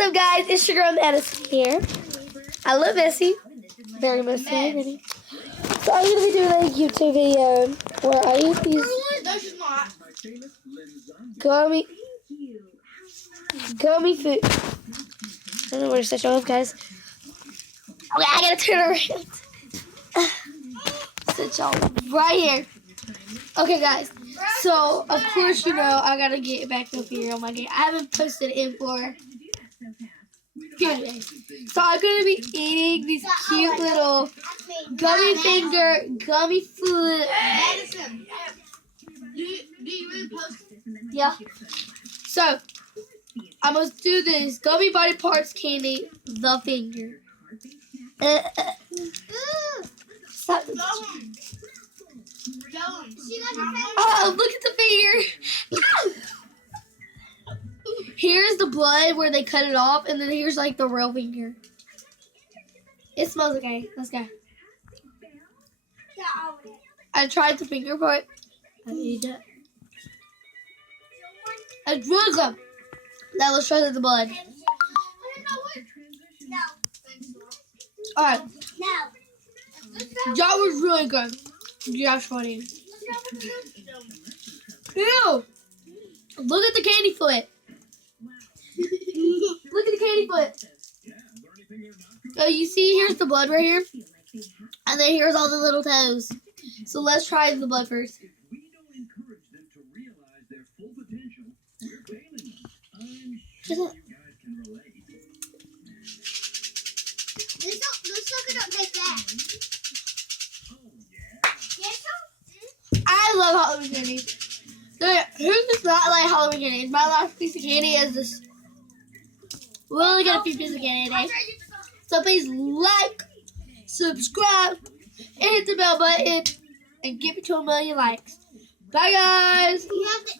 What's up, guys? It's your girl Madison here. I love Essie very much. So I'm gonna be doing a YouTube video where I eat these gummy food. I don't know where to set y'all up, guys. Okay, I gotta turn around. Set y'all right here. Okay, guys. So of course you know I gotta get back up here on my game. I haven't posted in for a few days. So I'm gonna be eating these cute little gummy food. Madison, do you really post? Yeah. So I must do this gummy body parts candy, the finger. Stop. Oh, look at the finger. Here's the blood where they cut it off, and then here's like the real finger. It smells okay. Let's go. I tried the finger part. I ate it. It's really good. Now let's try the blood. Alright. That was really good. That's funny. Ew! Look at the candy foot. Look at the candy foot. So you see, here's the blood right here. And then here's all the little toes. So let's try the blood first. This sucker don't take that. I love Halloween candy. Who does not like Halloween candy? My last piece of candy is this. We only got a few pieces of candy today. So please like, subscribe, and hit the bell button, and give it to 1 million likes. Bye, guys. You have to